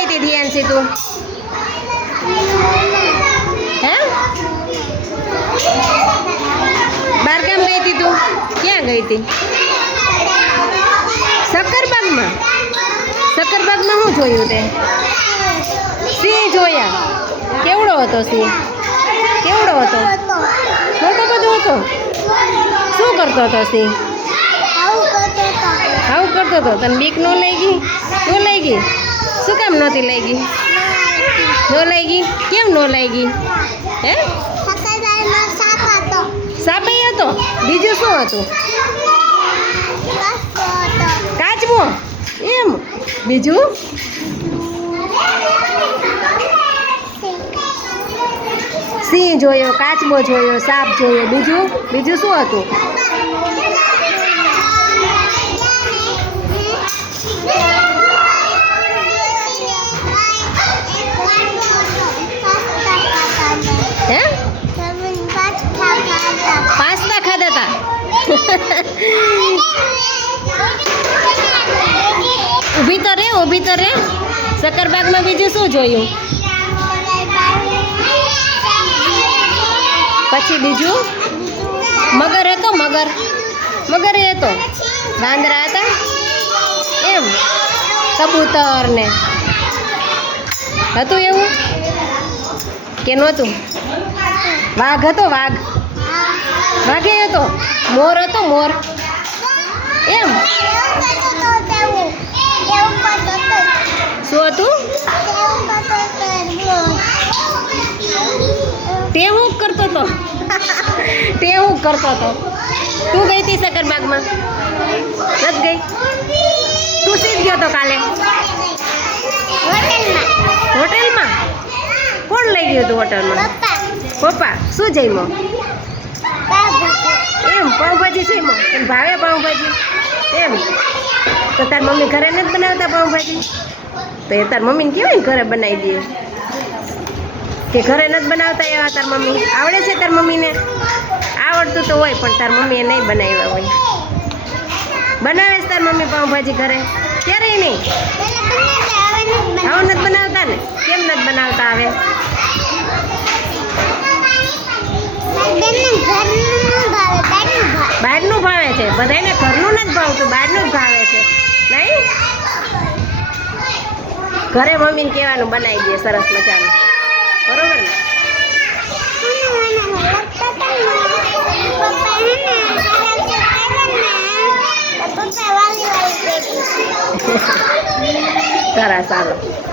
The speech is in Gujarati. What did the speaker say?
ध्यान से तू है बार केम गई थी तू क्या गई थी सक्करबाग में શું જોયું તે સિંહ જોયા કેવડો હતો સિંહ કેવડો હતો મોટો બધો હતો શું કરતો હતો સિંહ આવું કરતો હતો તને બીક ન લઈ ગઈ શું કામ નહોતી લઈ ગઈ ન લઈ ગઈ કેમ ન લઈ ગઈ હે સાપ હતો બીજું શું હતું કાચબો એમ બીજું સિંહ જોયો કાચબો જોયો સાપ જોયો બીજું શું હતું હે પાસ્તા ખાધા હતા ઊભી તો રે સક્કરબાગમાં બીજું શું જોયું પછી બીજું મગર હતો મગર હતો વાંદરા હતા એમ કબૂતર ને હતું એવું કે નહોતું વાઘ હતો વાઘે હતો મોર એમ શું હતું તે હું કરતો હતો તું ગઈ હતી સક્કરબાગમાં નથી ગઈ તું સીધ ગયો તો કાલે હોટેલમાં કોણ લઈ ગયું હતું હોટલમાં પપ્પા શું જમ્યો એમ પાઉંભાજી જમ્યો તને ભાવે પાઉંભાજી એમ તો તાર મમ્મી ઘરે નથી બનાવતા પાઉંભાજી તો એ તાર મમ્મીને કેવાય ને ઘરે બનાવી દે કે ઘરે નથી બનાવતા એવા તાર મમ્મી આવડે છે તાર મમ્મીને આવડતું તો હોય પણ તાર મમ્મીએ નહીં બનાવ્યા હોય બનાવે છે તાર મમ્મી પાઉંભાજી ઘરે ક્યારેય નહીં આવું નથી બનાવતા ને કેમ નથી બનાવતા આવે બહારનું ભાવે છે બધાને ઘરનું નથી ભાવતું બહારનું જ ભાવે છે નહીં ઘરે મમ્મીને કહેવાનું બનાવી દે સરસ મજાનું બરોબર ને સારા